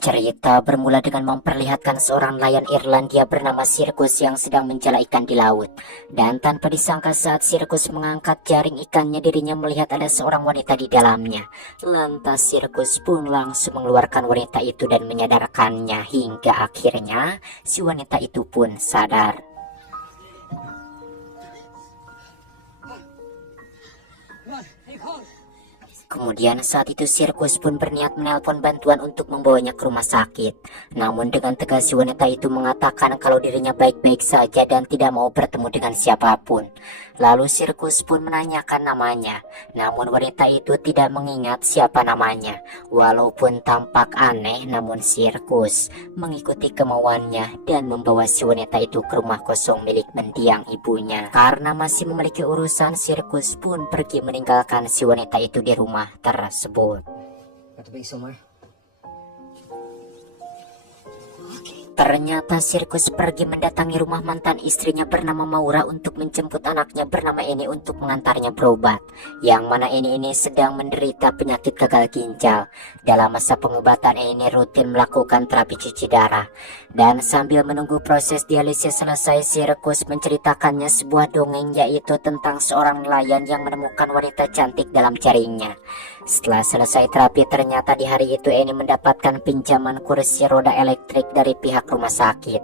Cerita bermula dengan memperlihatkan seorang nelayan Irlandia bernama Sirkus yang sedang menjala ikan di laut. Dan tanpa disangka saat Sirkus mengangkat jaring ikannya, dirinya melihat ada seorang wanita di dalamnya. Lantas Sirkus pun langsung mengeluarkan wanita itu dan menyadarkannya, hingga akhirnya si wanita itu pun sadar. Kemudian saat itu Sirkus pun berniat menelpon bantuan untuk membawanya ke rumah sakit. Namun dengan tegas si wanita itu mengatakan kalau dirinya baik-baik saja dan tidak mau bertemu dengan siapapun. Lalu Sirkus pun menanyakan namanya. Namun wanita itu tidak mengingat siapa namanya. Walaupun tampak aneh, namun Sirkus mengikuti kemauannya dan membawa si wanita itu ke rumah kosong milik mendiang ibunya. Karena masih memiliki urusan, Sirkus pun pergi meninggalkan si wanita itu di rumah tersebut. Ternyata Sirkus pergi mendatangi rumah mantan istrinya bernama Maura untuk menjemput anaknya bernama Eni untuk mengantarnya berobat. Yang mana Eni ini sedang menderita penyakit gagal ginjal. Dalam masa pengobatan Eni rutin melakukan terapi cuci darah. Dan sambil menunggu proses dialisis selesai, Sirkus menceritakannya sebuah dongeng, yaitu tentang seorang nelayan yang menemukan wanita cantik dalam jaringnya. Setelah selesai terapi, ternyata di hari itu Eni mendapatkan pinjaman kursi roda elektrik dari pihak rumah sakit.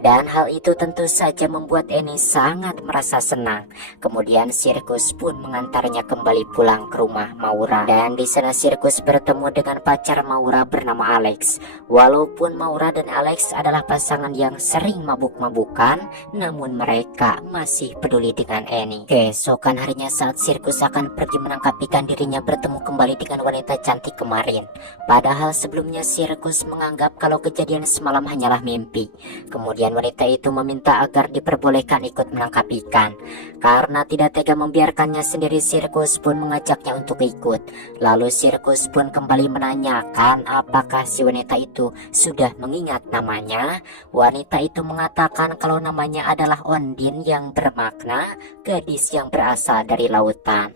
Dan hal itu tentu saja membuat Eni sangat merasa senang. Kemudian Sirkus pun mengantarnya kembali pulang ke rumah Maura. Dan di sana Sirkus bertemu dengan pacar Maura bernama Alex. Walaupun Maura dan Alex adalah pasangan yang sering mabuk-mabukan, namun mereka masih peduli dengan Eni. Keesokan harinya saat Sirkus akan pergi menangkap ikan, dirinya bertemu kembali dengan wanita cantik kemarin. Padahal sebelumnya Sirkus menganggap kalau kejadian semalam hanyalah mimpi. Kemudian wanita itu meminta agar diperbolehkan ikut menangkap ikan. Karena tidak tega membiarkannya sendiri, Sirkus pun mengajaknya untuk ikut. Lalu Sirkus pun kembali menanyakan apakah si wanita itu sudah mengingat namanya. Wanita itu mengatakan kalau namanya adalah Ondine, yang bermakna gadis yang berasal dari lautan.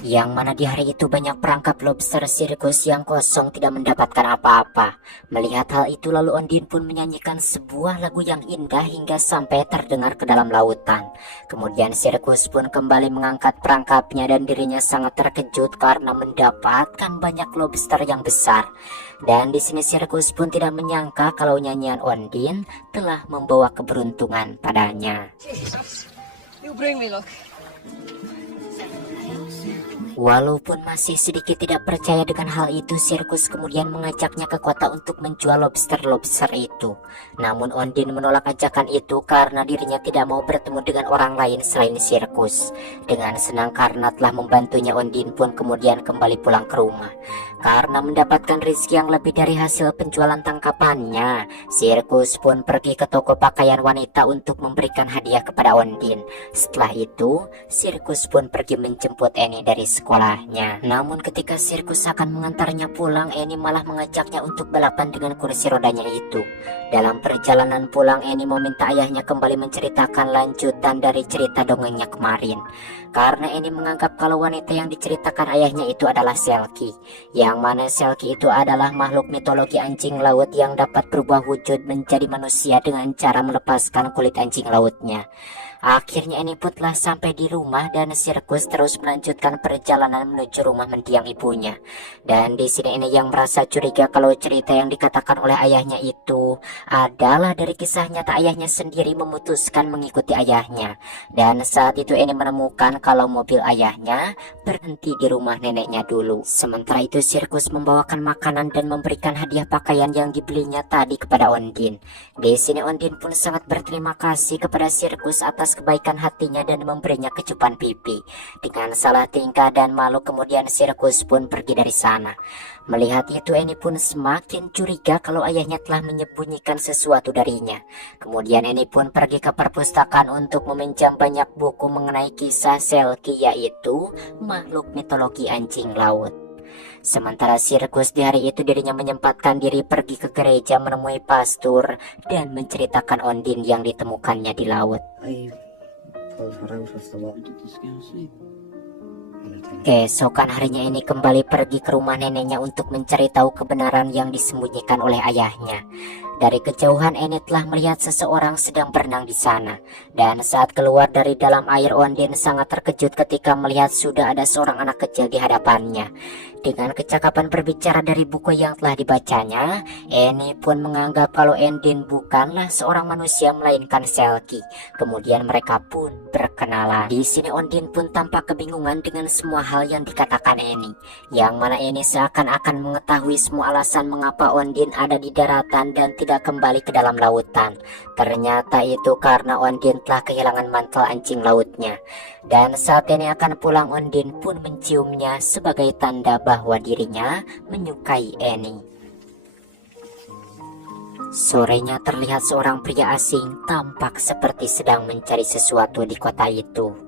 Yang mana di hari itu banyak perangkap lobster Sirkus yang kosong tidak mendapatkan apa-apa. Melihat hal itu, lalu Ondine pun menyanyikan sebuah lagu yang indah hingga sampai terdengar ke dalam lautan. Kemudian Sirkus pun kembali mengangkat perangkapnya dan dirinya sangat terkejut karena mendapatkan banyak lobster yang besar. Dan di sini Sirkus pun tidak menyangka kalau nyanyian Ondine telah membawa keberuntungan padanya. You bring me luck. Walaupun masih sedikit tidak percaya dengan hal itu, Sirkus kemudian mengajaknya ke kota untuk menjual lobster-lobster itu. Namun Ondine menolak ajakan itu karena dirinya tidak mau bertemu dengan orang lain selain Sirkus. Dengan senang karena telah membantunya, Ondine pun kemudian kembali pulang ke rumah. Karena mendapatkan rezeki yang lebih dari hasil penjualan tangkapannya, Sirkus pun pergi ke toko pakaian wanita untuk memberikan hadiah kepada Ondine. Setelah itu, Sirkus pun pergi menjemput Eni dari sekolahnya. Namun ketika Sirkus akan mengantarnya pulang, Eni malah mengajaknya untuk balapan dengan kursi rodanya itu. Dalam perjalanan pulang, Eni meminta ayahnya kembali menceritakan lanjutan dari cerita dongengnya kemarin. Karena Eni menganggap kalau wanita yang diceritakan ayahnya itu adalah Selkie. Yang mana Selkie itu adalah makhluk mitologi anjing laut yang dapat berubah wujud menjadi manusia dengan cara melepaskan kulit anjing lautnya. Akhirnya Eni pun telah sampai di rumah dan Sirkus terus melanjutkan perjalanan menuju rumah mendiang ibunya. Dan di sini Eni yang merasa curiga kalau cerita yang dikatakan oleh ayahnya itu adalah dari kisah nyata ayahnya sendiri memutuskan mengikuti ayahnya. Dan saat itu Eni menemukan kalau mobil ayahnya berhenti di rumah neneknya dulu. Sementara itu Sirkus membawakan makanan dan memberikan hadiah pakaian yang dibelinya tadi kepada Ondine. Di sini Ondine pun sangat berterima kasih kepada Sirkus atas kebaikan hatinya dan memberinya kecupan pipi. Dengan salah tingkah dan malu, kemudian Sirkus pun pergi dari sana. Melihat itu Eni pun semakin curiga kalau ayahnya telah menyembunyikan sesuatu darinya. Kemudian Eni pun pergi ke perpustakaan untuk meminjam banyak buku mengenai kisah Selkie, yaitu makhluk mitologi anjing laut. Sementara Sirkus di hari itu dirinya menyempatkan diri pergi ke gereja menemui pastor dan menceritakan Ondine yang ditemukannya di laut. Keesokan harinya Eni kembali pergi ke rumah neneknya untuk mencari tahu kebenaran yang disembunyikan oleh ayahnya. Dari kejauhan Eni telah melihat seseorang sedang berenang di sana. Dan saat keluar dari dalam air, Ondine sangat terkejut ketika melihat sudah ada seorang anak kecil di hadapannya. Dengan kecakapan berbicara dari buku yang telah dibacanya, Eni pun menganggap kalau Ondine bukanlah seorang manusia melainkan Selkie. Kemudian mereka pun berkenalan. Di sini Ondine pun tampak kebingungan dengan semua hal yang dikatakan Eni, yang mana Eni seakan-akan mengetahui semua alasan mengapa Ondine ada di daratan dan tidak kembali ke dalam lautan. Ternyata itu karena Ondine telah kehilangan mantel anjing lautnya. Dan saat Eni akan pulang, Ondine pun menciumnya sebagai tanda bahwa dirinya menyukai Eni. Sorenya terlihat seorang pria asing tampak seperti sedang mencari sesuatu di kota itu.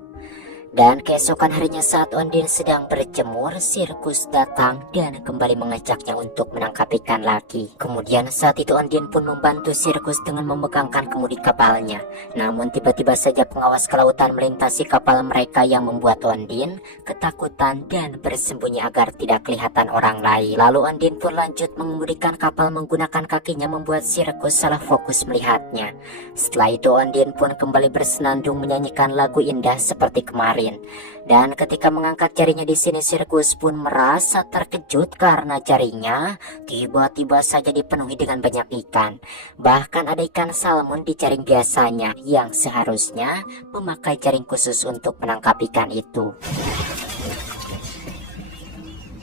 Dan keesokan harinya saat Ondine sedang berjemur, sirkus datang dan kembali mengajaknya untuk menangkap ikan lagi. Kemudian saat itu Ondine pun membantu sirkus dengan memegangkan kemudi kapalnya. Namun tiba-tiba saja pengawas kelautan melintasi kapal mereka yang membuat Ondine ketakutan dan bersembunyi agar tidak kelihatan orang lain. Lalu Ondine pun lanjut mengemudikan kapal menggunakan kakinya, membuat sirkus salah fokus melihatnya. Setelah itu Ondine pun kembali bersenandung menyanyikan lagu indah seperti kemarin. Dan ketika mengangkat jarinya di sini, sirkus pun merasa terkejut karena jarinya tiba-tiba saja dipenuhi dengan banyak ikan. Bahkan ada ikan salmon di jaring biasanya yang seharusnya memakai jaring khusus untuk menangkap ikan itu.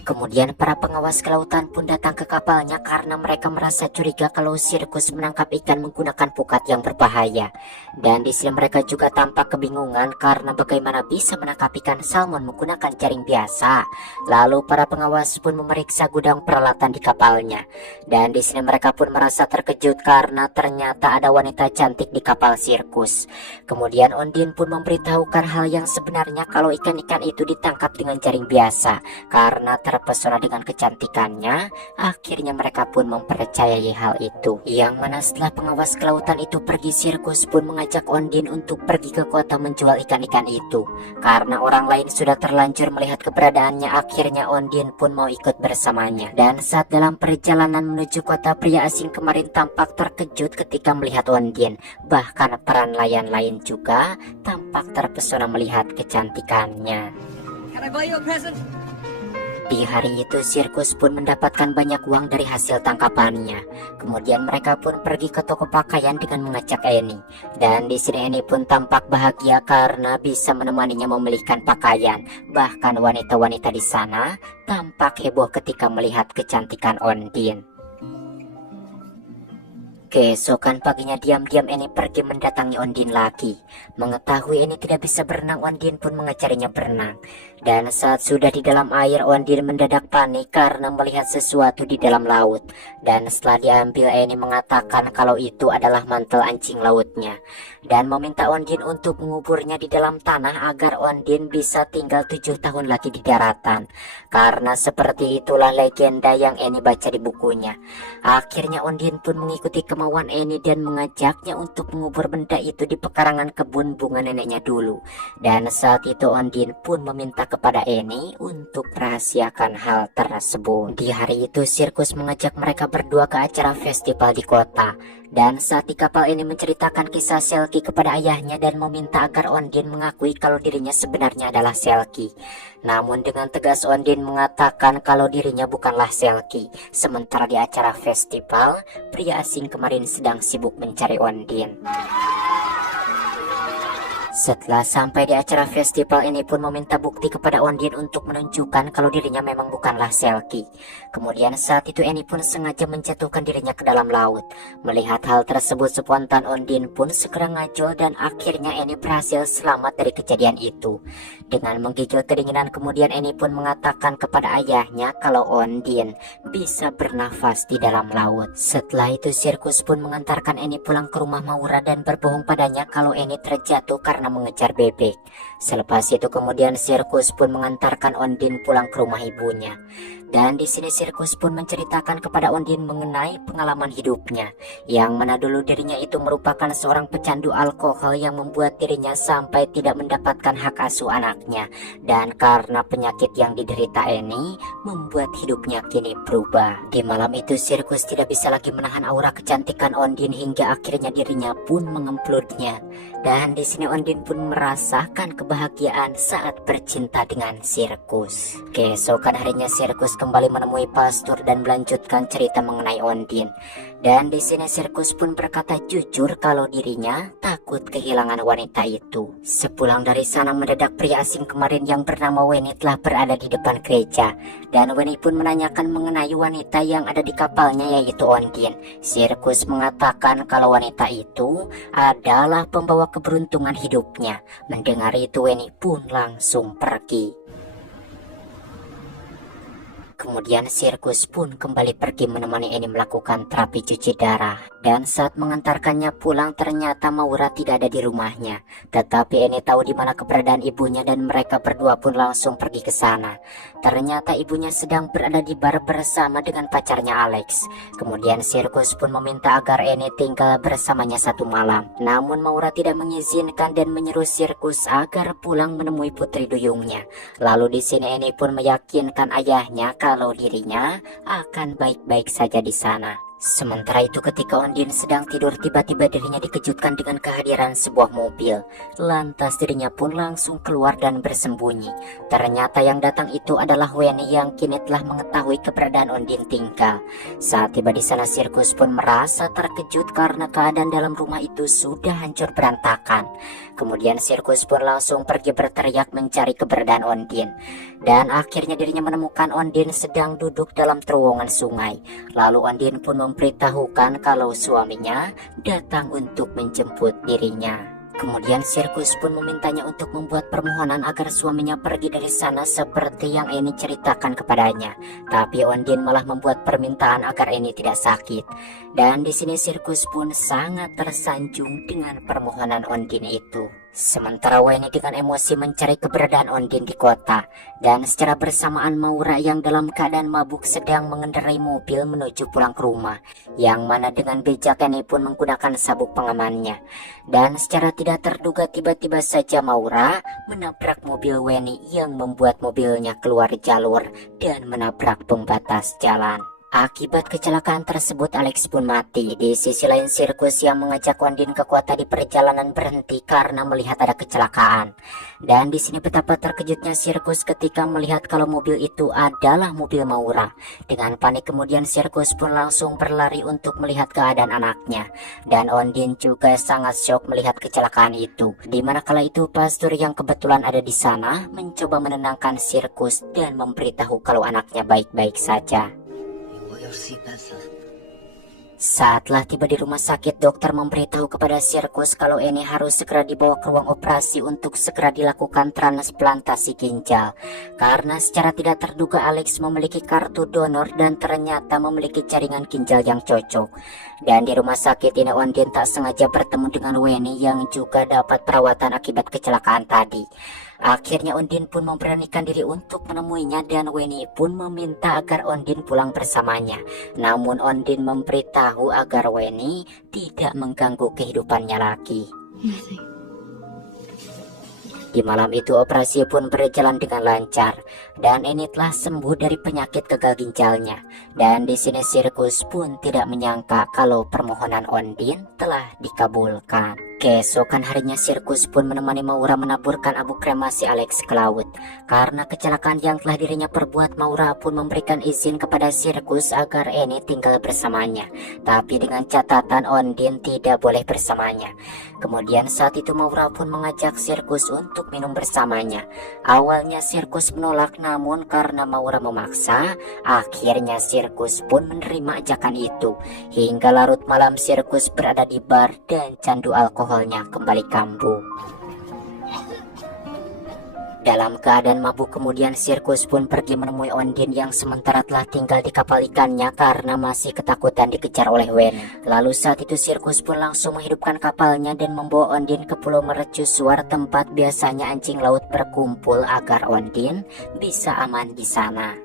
Kemudian para pengawas kelautan pun datang ke kapalnya karena mereka merasa curiga kalau sirkus menangkap ikan menggunakan pukat yang berbahaya. Dan di sini mereka juga tampak kebingungan karena bagaimana bisa menangkap ikan salmon menggunakan jaring biasa. Lalu para pengawas pun memeriksa gudang peralatan di kapalnya. Dan di sini mereka pun merasa terkejut karena ternyata ada wanita cantik di kapal sirkus. Kemudian Ondine pun memberitahukan hal yang sebenarnya kalau ikan-ikan itu ditangkap dengan jaring biasa. Karena terpesona dengan kecantikannya, akhirnya mereka pun mempercayai hal itu. Yang mana setelah pengawas kelautan itu pergi, sirkus pun mengajak Ondine untuk pergi ke kota menjual ikan-ikan itu. Karena orang lain sudah terlanjur melihat keberadaannya, akhirnya Ondine pun mau ikut bersamanya. Dan saat dalam perjalanan menuju kota, pria asing kemarin tampak terkejut ketika melihat Ondine. Bahkan para nelayan lain juga tampak terpesona melihat kecantikannya. Can I buy you a present? Di hari itu sirkus pun mendapatkan banyak uang dari hasil tangkapannya. Kemudian mereka pun pergi ke toko pakaian dengan mengajak Eni. Dan di sini Eni pun tampak bahagia karena bisa menemaninya memilihkan pakaian. Bahkan wanita-wanita di sana tampak heboh ketika melihat kecantikan Ondine. Keesokan paginya diam-diam Eni pergi mendatangi Ondine lagi. Mengetahui Eni tidak bisa berenang, Ondine pun mengajarinya berenang. Dan saat sudah di dalam air, Ondine mendadak panik karena melihat sesuatu di dalam laut. Dan setelah diambil, Eni mengatakan kalau itu adalah mantel anjing lautnya. Dan meminta Ondine untuk menguburnya di dalam tanah agar Ondine bisa tinggal 7 tahun lagi di daratan. Karena seperti itulah legenda yang Eni baca di bukunya. Akhirnya Ondine pun mengikuti kemauan Eni dan mengajaknya untuk mengubur benda itu di pekarangan kebun bunga neneknya dulu. Dan saat itu Ondine pun meminta kepada Eni untuk merahasiakan hal tersebut. Di hari itu sirkus mengajak mereka berdua ke acara festival di kota. Dan saat di kapal Eni menceritakan kisah Selkie kepada ayahnya dan meminta agar Ondine mengakui kalau dirinya sebenarnya adalah Selkie. Namun dengan tegas Ondine mengatakan kalau dirinya bukanlah Selkie. Sementara di acara festival, pria asing kemarin sedang sibuk mencari Ondine. Setelah sampai di acara festival, ini pun meminta bukti kepada Ondine untuk menunjukkan kalau dirinya memang bukanlah Selkie. Kemudian saat itu Eni pun sengaja menjatuhkan dirinya ke dalam laut. Melihat hal tersebut spontan, Ondine pun segera ngajol dan akhirnya Eni berhasil selamat dari kejadian itu. Dengan menggigil kedinginan, kemudian Eni pun mengatakan kepada ayahnya kalau Ondine bisa bernafas di dalam laut. Setelah itu sirkus pun mengantarkan Eni pulang ke rumah Maura dan berbohong padanya kalau Eni terjatuh karena mengejar bebek. Selepas itu kemudian sirkus pun mengantarkan Ondine pulang ke rumah ibunya. Dan di sini sirkus pun menceritakan kepada Ondine mengenai pengalaman hidupnya, yang mana dulu dirinya itu merupakan seorang pecandu alkohol yang membuat dirinya sampai tidak mendapatkan hak asuh anaknya. Dan karena penyakit yang diderita ini membuat hidupnya kini berubah. Di malam itu sirkus tidak bisa lagi menahan aura kecantikan Ondine hingga akhirnya dirinya pun mengemplurnya. Dan di sini Ondine pun merasakan kebahagiaan saat bercinta dengan sirkus. Keesokan harinya sirkus kembali menemui pastor dan melanjutkan cerita mengenai Ondine. Dan di sini sirkus pun berkata jujur kalau dirinya takut kehilangan wanita itu. Sepulang dari sana mendadak pria asing kemarin yang bernama Weni telah berada di depan gereja. Dan Weni pun menanyakan mengenai wanita yang ada di kapalnya, yaitu Ondine. Sirkus mengatakan kalau wanita itu adalah pembawa keberuntungan hidupnya. Mendengar itu Weni pun langsung pergi. Kemudian sirkus pun kembali pergi menemani Eni melakukan terapi cuci darah. Dan saat mengantarkannya pulang ternyata Maura tidak ada di rumahnya. Tetapi Eni tahu di mana keberadaan ibunya dan mereka berdua pun langsung pergi ke sana. Ternyata ibunya sedang berada di bar bersama dengan pacarnya Alex. Kemudian sirkus pun meminta agar Eni tinggal bersamanya satu malam. Namun Maura tidak mengizinkan dan menyuruh sirkus agar pulang menemui putri duyungnya. Lalu di sini Eni pun meyakinkan ayahnya kalau dirinya akan baik-baik saja di sana. Sementara itu ketika Ondine sedang tidur tiba-tiba dirinya dikejutkan dengan kehadiran sebuah mobil. Lantas dirinya pun langsung keluar dan bersembunyi. Ternyata yang datang itu adalah Weni yang kini telah mengetahui keberadaan Ondine tinggal. Saat tiba di sana sirkus pun merasa terkejut karena keadaan dalam rumah itu sudah hancur berantakan. Kemudian sirkus pun langsung pergi berteriak mencari keberadaan Ondine. Dan akhirnya dirinya menemukan Ondine sedang duduk dalam terowongan sungai. Lalu Ondine pun memberitahukan kalau suaminya datang untuk menjemput dirinya. Kemudian sirkus pun memintanya untuk membuat permohonan agar suaminya pergi dari sana seperti yang Eni ceritakan kepadanya. Tapi Ondine malah membuat permintaan agar Eni tidak sakit. Dan di sini sirkus pun sangat tersanjung dengan permohonan Ondine itu. Sementara Weni dengan emosi mencari keberadaan Ondine di kota. Dan secara bersamaan Maura yang dalam keadaan mabuk sedang mengendarai mobil menuju pulang ke rumah. Yang mana dengan bijak Eni pun menggunakan sabuk pengamannya. Dan secara tidak terduga tiba-tiba saja Maura menabrak mobil Weni yang membuat mobilnya keluar jalur dan menabrak pembatas jalan. Akibat kecelakaan tersebut Alex pun mati. Di sisi lain sirkus yang mengajak Ondine ke kota di perjalanan berhenti karena melihat ada kecelakaan. Dan di sini betapa terkejutnya sirkus ketika melihat kalau mobil itu adalah mobil Maura. Dengan panik kemudian sirkus pun langsung berlari untuk melihat keadaan anaknya. Dan Ondine juga sangat syok melihat kecelakaan itu. Di mana kala itu pastor yang kebetulan ada di sana mencoba menenangkan sirkus dan memberitahu kalau anaknya baik-baik saja. Saatlah tiba di rumah sakit, dokter memberitahu kepada sirkus kalau Eni harus segera dibawa ke ruang operasi untuk segera dilakukan transplantasi ginjal. Karena secara tidak terduga Alex memiliki kartu donor dan ternyata memiliki jaringan ginjal yang cocok. Dan di rumah sakit ini Ondine tak sengaja bertemu dengan Weni yang juga dapat perawatan akibat kecelakaan tadi. Akhirnya Ondine pun memberanikan diri untuk menemuinya dan Weni pun meminta agar Ondine pulang bersamanya. Namun Ondine memberitahu agar Weni tidak mengganggu kehidupannya lagi. Di malam itu operasi pun berjalan dengan lancar dan Eni telah sembuh dari penyakit gagal ginjalnya. Dan di sini sirkus pun tidak menyangka kalau permohonan Ondine telah dikabulkan. Keesokan harinya sirkus pun menemani Maura menaburkan abu kremasi Alex ke laut. Karena kecelakaan yang telah dirinya perbuat, Maura pun memberikan izin kepada sirkus agar Eni tinggal bersamanya. Tapi dengan catatan Ondine tidak boleh bersamanya. Kemudian saat itu Maura pun mengajak sirkus untuk minum bersamanya. Awalnya sirkus menolak, namun karena Maura memaksa, akhirnya sirkus pun menerima ajakan itu. Hingga larut malam sirkus berada di bar dan candu alkoholnya kembali kambuh. Dalam keadaan mabuk kemudian Sirkus pun pergi menemui Ondine yang sementara telah tinggal di kapal ikannya karena masih ketakutan dikejar oleh Weni. Lalu saat itu Sirkus pun langsung menghidupkan kapalnya dan membawa Ondine ke Pulau Mercusuar, tempat biasanya anjing laut berkumpul agar Ondine bisa aman di sana.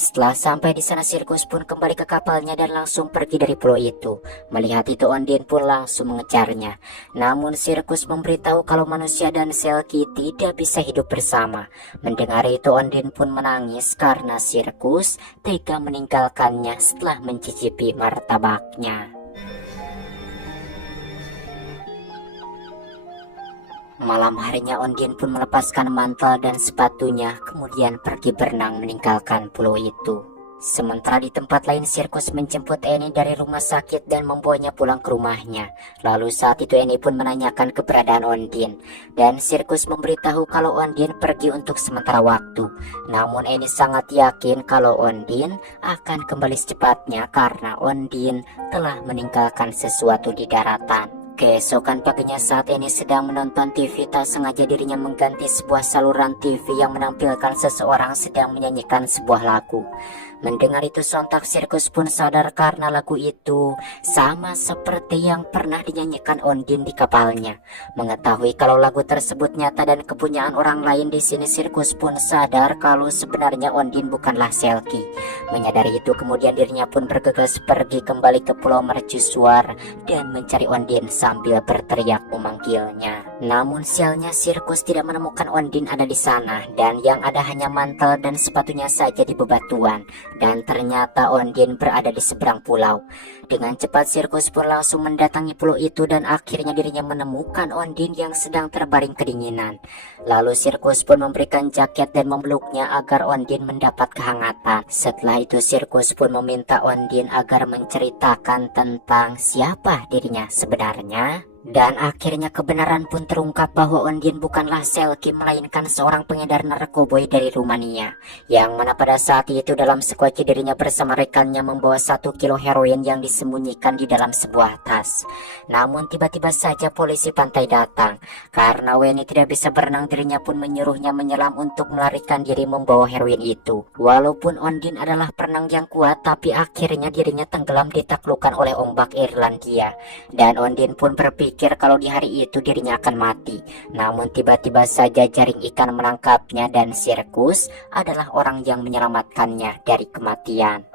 Setelah sampai di sana Sirkus pun kembali ke kapalnya dan langsung pergi dari pulau itu. Melihat itu Ondine pun langsung mengejarnya. Namun Sirkus memberitahu kalau manusia dan Selkie tidak bisa hidup bersama. Mendengar itu Ondine pun menangis karena Sirkus tega meninggalkannya setelah mencicipi martabaknya. Malam harinya Ondine pun melepaskan mantel dan sepatunya, kemudian pergi berenang meninggalkan pulau itu. Sementara di tempat lain Sirkus menjemput Annie dari rumah sakit dan membawanya pulang ke rumahnya. Lalu saat itu Annie pun menanyakan keberadaan Ondine, dan Sirkus memberitahu kalau Ondine pergi untuk sementara waktu. Namun Annie sangat yakin kalau Ondine akan kembali secepatnya karena Ondine telah meninggalkan sesuatu di daratan. Keesokan paginya saat Annie sedang menonton TV, tak sengaja dirinya mengganti sebuah saluran TV yang menampilkan seseorang sedang menyanyikan sebuah lagu. Mendengar itu sontak Sirkus pun sadar karena lagu itu sama seperti yang pernah dinyanyikan Ondine di kapalnya. Mengetahui kalau lagu tersebut nyata dan kepunyaan orang lain, di sini Sirkus pun sadar kalau sebenarnya Ondine bukanlah Selkie. Menyadari itu kemudian dirinya pun bergegas pergi kembali ke Pulau Mercusuar dan mencari Ondine sambil berteriak memanggilnya. Namun sialnya Sirkus tidak menemukan Ondine ada di sana, dan yang ada hanya mantel dan sepatunya saja di bebatuan. Dan ternyata Ondine berada di seberang pulau. Dengan cepat Sirkus pun langsung mendatangi pulau itu dan akhirnya dirinya menemukan Ondine yang sedang terbaring kedinginan. Lalu Sirkus pun memberikan jaket dan memeluknya agar Ondine mendapat kehangatan. Setelah itu Sirkus pun meminta Ondine agar menceritakan tentang siapa dirinya sebenarnya. Dan akhirnya kebenaran pun terungkap bahwa Ondine bukanlah Selkie melainkan seorang pengedar narkoboy dari Rumania, yang mana pada saat itu dalam sekoci dirinya bersama rekannya membawa 1 kilo heroin yang disembunyikan di dalam sebuah tas. Namun tiba-tiba saja polisi pantai datang. Karena Weni tidak bisa berenang, dirinya pun menyuruhnya menyelam untuk melarikan diri membawa heroin itu. Walaupun Ondine adalah perenang yang kuat, tapi akhirnya dirinya tenggelam ditaklukkan oleh ombak Irlandia. Dan Ondine pun berpikir kalau di hari itu dirinya akan mati. Namun tiba-tiba saja jaring ikan menangkapnya dan Sirkus adalah orang yang menyelamatkannya dari kematian.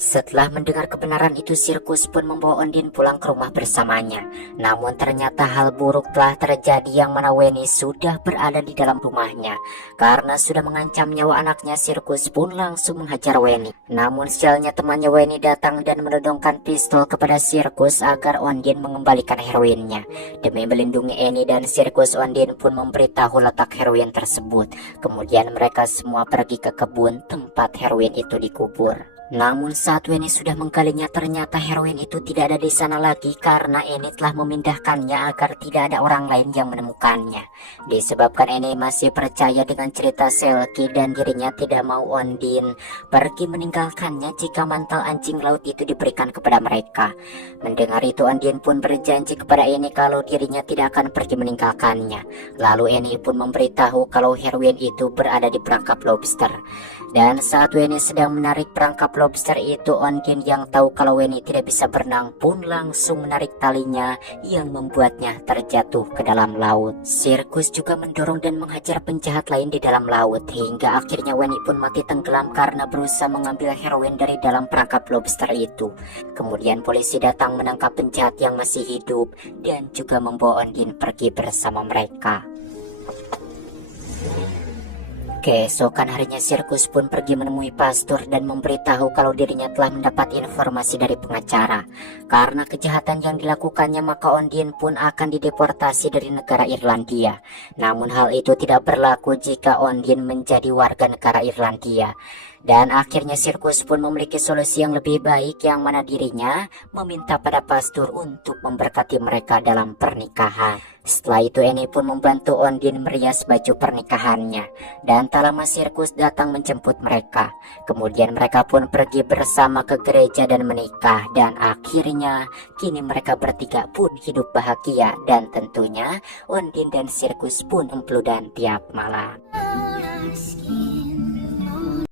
Setelah mendengar kebenaran itu Sirkus pun membawa Ondine pulang ke rumah bersamanya. Namun ternyata hal buruk telah terjadi, yang mana Weni sudah berada di dalam rumahnya. Karena sudah mengancam nyawa anaknya, Sirkus pun langsung menghajar Weni. Namun sialnya temannya Weni datang dan menodongkan pistol kepada Sirkus agar Ondine mengembalikan heroinnya. Demi melindungi Annie dan Sirkus, Ondine pun memberitahu letak heroin tersebut. Kemudian mereka semua pergi ke kebun tempat heroin itu dikubur. Namun saat Weni sudah menggalinya, ternyata heroin itu tidak ada di sana lagi karena Annie telah memindahkannya agar tidak ada orang lain yang menemukannya. Disebabkan Annie masih percaya dengan cerita Selkie dan dirinya tidak mau Ondine pergi meninggalkannya jika mantel anjing laut itu diberikan kepada mereka. Mendengar itu Ondine pun berjanji kepada Annie kalau dirinya tidak akan pergi meninggalkannya. Lalu Annie pun memberitahu kalau heroin itu berada di perangkap lobster. Dan saat Weni sedang menarik perangkap lobster itu, Ondine yang tahu kalau Weni tidak bisa berenang pun langsung menarik talinya yang membuatnya terjatuh ke dalam laut. Sirkus juga mendorong dan menghajar penjahat lain di dalam laut, hingga akhirnya Weni pun mati tenggelam karena berusaha mengambil heroin dari dalam perangkap lobster itu. Kemudian polisi datang menangkap penjahat yang masih hidup dan juga membawa Ondine pergi bersama mereka. Keesokan harinya Sirkus pun pergi menemui pastor dan memberitahu kalau dirinya telah mendapat informasi dari pengacara. Karena kejahatan yang dilakukannya maka Ondine pun akan dideportasi dari negara Irlandia. Namun hal itu tidak berlaku jika Ondine menjadi warga negara Irlandia. Dan akhirnya sirkus pun memiliki solusi yang lebih baik, yang mana dirinya meminta pada pastor untuk memberkati mereka dalam pernikahan. Setelah itu Annie pun membantu Ondine merias baju pernikahannya, dan tak lama sirkus datang menjemput mereka. Kemudian mereka pun pergi bersama ke gereja dan menikah, dan akhirnya kini mereka bertiga pun hidup bahagia, dan tentunya Ondine dan sirkus pun empludan tiap malam.